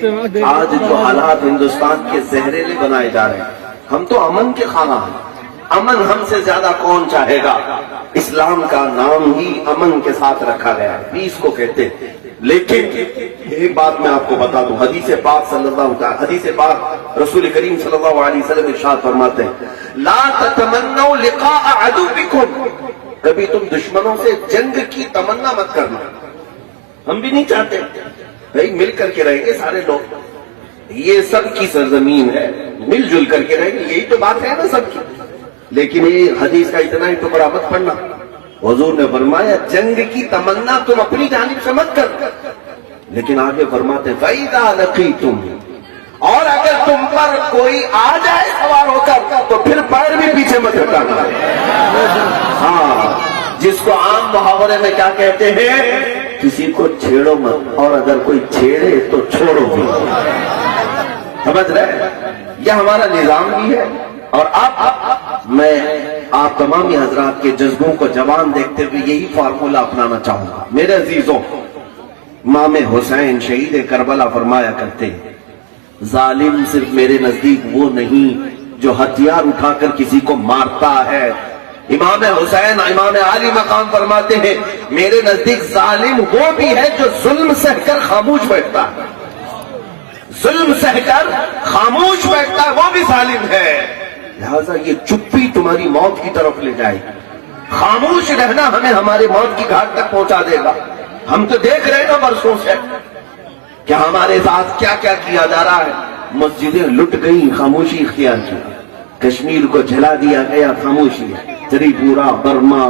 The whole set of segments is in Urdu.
آج جو حالات ہندوستان کے زہریلے بنائے جا رہے ہیں، ہم تو امن کے خواہاں ہیں۔ امن ہم سے زیادہ کون چاہے گا؟ اسلام کا نام ہی امن کے ساتھ رکھا گیا ہے، پیس کو کہتے ہیں۔ لیکن ایک بات میں آپ کو بتا دوں، حدیث پاک رسول کریم صلی اللہ علیہ وسلم ارشاد فرماتے ہیں، لا تتمنوا لقاء عدوکم، کبھی تم دشمنوں سے جنگ کی تمنا مت کرنا۔ ہم بھی نہیں چاہتے بھائی، مل کر کے رہیں گے سارے لوگ، یہ سب کی سرزمین ہے، مل جل کر کے رہیں گے، یہی تو بات ہے نا سب کی۔ لیکن یہ حدیث کا اتنا ہی ٹکڑا مت پڑھنا، حضور نے فرمایا جنگ کی تمنا تم اپنی جانب سے مت کر، لیکن آگے فرماتے فَإِذَا لَقِيتُمْ، اور اگر تم پر کوئی آ جائے سوار ہو کر تو پھر پیر بھی پیچھے مت ہٹانا۔ ہاں، جس کو عام محاورے میں کیا کہتے ہیں، کسی کو چھیڑو مت، اور اگر کوئی چھیڑے تو چھوڑو بھی۔ سمجھ رہے؟ یہ ہمارا نظام بھی ہے۔ اور اب میں آپ تمامی حضرات کے جذبوں کو جوان دیکھتے ہوئے یہی فارمولہ اپنانا چاہوں گا۔ میرے عزیزوں، امام حسین شہید کربلا فرمایا کرتے ہیں، ظالم صرف میرے نزدیک وہ نہیں جو ہتھیار اٹھا کر کسی کو مارتا ہے۔ امام حسین امام عالی مقام فرماتے ہیں، میرے نزدیک ظالم وہ بھی ہے جو ظلم سہ کر خاموش بیٹھتا ہے، ظلم سہ کر خاموش بیٹھتا ہے، وہ بھی ظالم ہے۔ لہذا یہ چپی تمہاری موت کی طرف لے جائے گی، خاموش رہنا ہمیں ہمارے موت کی گھاٹ تک پہنچا دے گا۔ ہم تو دیکھ رہے ہیں نا برسوں سے کہ ہمارے ساتھ کیا کیا کیا جا رہا ہے۔ مسجدیں لٹ گئی، خاموشی اختیار کی، کشمیر کو جلا دیا گیا، خاموشی، تری پورا، برما،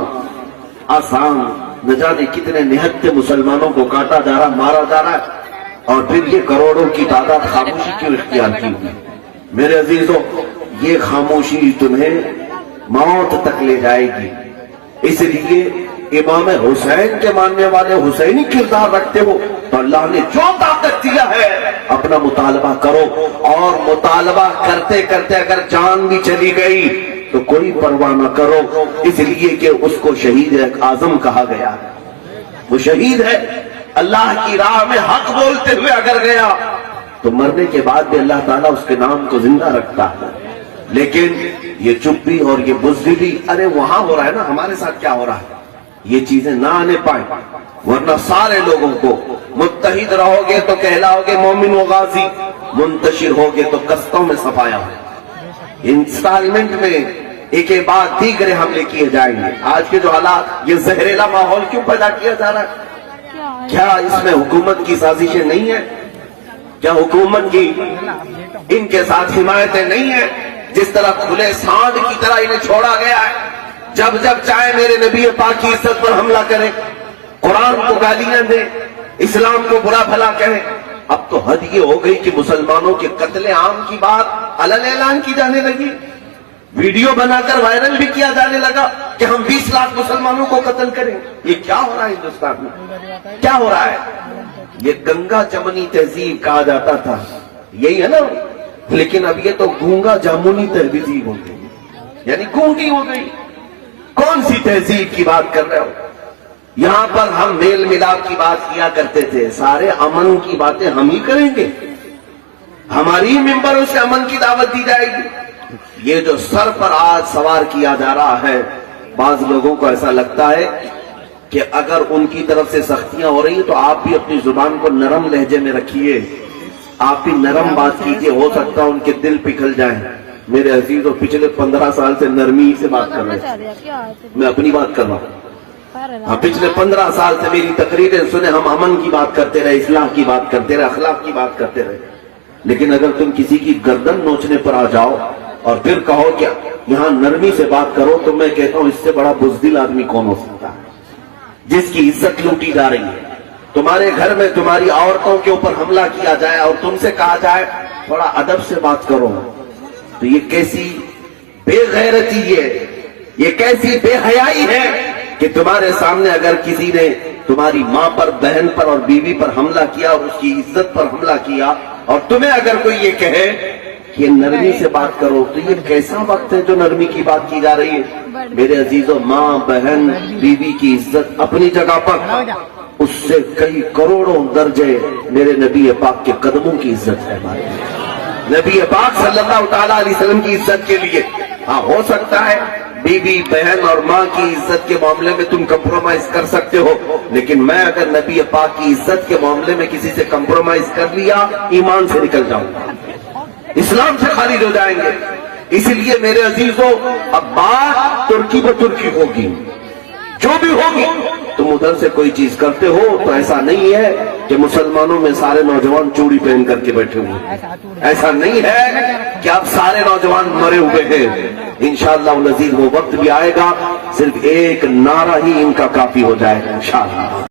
آسام، نہ جانے کتنے نہتے مسلمانوں کو کاٹا جا رہا، مارا جا رہا ہے، اور پھر یہ کروڑوں کی تعداد خاموشی کیوں اختیار کی ہوئی؟ میرے عزیزوں، یہ خاموشی تمہیں موت تک لے جائے گی۔ اس لیے امام حسین کے ماننے والے حسینی کردار رکھتے ہو تو اللہ نے جو طاقت دیا ہے اپنا مطالبہ کرو، اور مطالبہ کرتے کرتے اگر جان بھی چلی گئی تو کوئی پرواہ نہ کرو، اس لیے کہ اس کو شہید اعظم کہا گیا۔ وہ شہید ہے، اللہ کی راہ میں حق بولتے ہوئے اگر گیا تو مرنے کے بعد بھی اللہ تعالیٰ اس کے نام کو زندہ رکھتا ہے۔ لیکن یہ چپی اور یہ بزدلی، ارے وہاں ہو رہا ہے نا، ہمارے ساتھ کیا ہو رہا ہے، یہ چیزیں نہ آنے پائیں، ورنہ سارے لوگوں کو متحد رہو گے تو کہلاؤ گے مومن و غازی، منتشر ہوگے تو قسطوں میں صفایا ہو۔ انسٹالمنٹ میں ایک بعد دیگر حملے کیے جائیں گے۔ آج کے جو حالات، یہ زہریلا ماحول کیوں پیدا کیا جا رہا ہے؟ کیا اس میں حکومت کی سازشیں نہیں ہیں؟ کیا حکومت کی ان کے ساتھ حمایتیں نہیں ہیں؟ جس طرح کھلے سانڈ کی طرح انہیں چھوڑا گیا ہے، جب جب چاہے میرے نبی پاک کی عزت پر حملہ کریں، قرآن کو گالیاں دیں، اسلام کو برا بھلا کہیں۔ اب تو حد یہ ہو گئی کہ مسلمانوں کے قتل عام کی بات علن اعلان کی جانے لگی، ویڈیو بنا کر وائرل بھی کیا جانے لگا کہ ہم 20 لاکھ مسلمانوں کو قتل کریں۔ یہ کیا ہو رہا ہے ہندوستان میں؟ کیا ہو رہا ہے؟ یہ گنگا جمنی تہذیب کہا جاتا تھا، یہی ہے نا، لیکن اب یہ تو گونگا جامنی تہذیب ہو گئی، یعنی گونگی ہو گئی۔ کون سی تہذیب کی بات کر رہے ہو؟ یہاں پر ہم میل ملاپ کی بات کیا کرتے تھے، سارے امن کی باتیں ہم ہی کریں گے، ہماری ہی ممبروں سے امن کی دعوت دی جائے گی۔ یہ جو سر پر آج سوار کیا جا رہا ہے، بعض لوگوں کو ایسا لگتا ہے کہ اگر ان کی طرف سے سختیاں ہو رہی ہیں تو آپ بھی اپنی زبان کو نرم لہجے میں رکھیے، آپ بھی نرم بات کیجئے، ہو سکتا ہے ان کے دل پگھل جائیں۔ میرے عزیزوں، پچھلے 15 سال سے نرمی سے بات کر رہے ہیں، میں اپنی بات کر رہا ہوں۔ ہاں، پچھلے 15 سال سے میری تقریریں سنیں، ہم امن کی بات کرتے رہے، اصلاح کی بات کرتے رہے، اخلاق کی بات کرتے رہے، لیکن اگر تم کسی کی گردن نوچنے پر آ جاؤ اور پھر کہو کہ یہاں نرمی سے بات کرو، تو میں کہتا ہوں اس سے بڑا بزدل آدمی کون ہو سکتا ہے، جس کی عزت لوٹی جا رہی ہے۔ تمہارے گھر میں تمہاری عورتوں کے اوپر حملہ کیا جائے اور تم سے کہا جائے تھوڑا ادب سے بات کرو، تو یہ کیسی بے غیرتی ہے، یہ کیسی بے حیائی ہے کہ تمہارے سامنے اگر کسی نے تمہاری ماں پر، بہن پر اور بیوی پر حملہ کیا اور اس کی عزت پر حملہ کیا، اور تمہیں اگر کوئی یہ کہے کہ نرمی سے بات کرو، تو یہ کیسا وقت ہے جو نرمی کی بات کی جا رہی ہے؟ میرے عزیزوں، ماں، بہن، بیوی کی عزت اپنی جگہ پر، اس سے کئی کروڑوں درجے میرے نبی پاک کے قدموں کی عزت ہے ہمارے نبی پاک صلی اللہ تعالیٰ علیہ وسلم کی عزت کے لیے. ہاں ہو سکتا ہے بیوی بہن اور ماں کی عزت کے معاملے میں تم کمپرومائز کر سکتے ہو, لیکن میں اگر نبی پاک کی عزت کے معاملے میں کسی سے کمپرومائز کر لیا ایمان سے نکل جاؤں گا, اسلام سے خارج ہو جائیں گے. اسی لیے میرے عزیزوں اب بات ترکی پر ترکی ہوگی, جو بھی ہوگی. تم ادھر سے کوئی چیز کرتے ہو تو ایسا نہیں ہے کہ مسلمانوں میں سارے نوجوان چوڑی پہن کر کے بیٹھے ہوئے, ایسا نہیں ہے کہ اب سارے نوجوان مرے ہوئے ہیں. انشاءاللہ العزیز وہ وقت بھی آئے گا, صرف ایک نعرہ ہی ان کا کافی ہو جائے گا انشاءاللہ.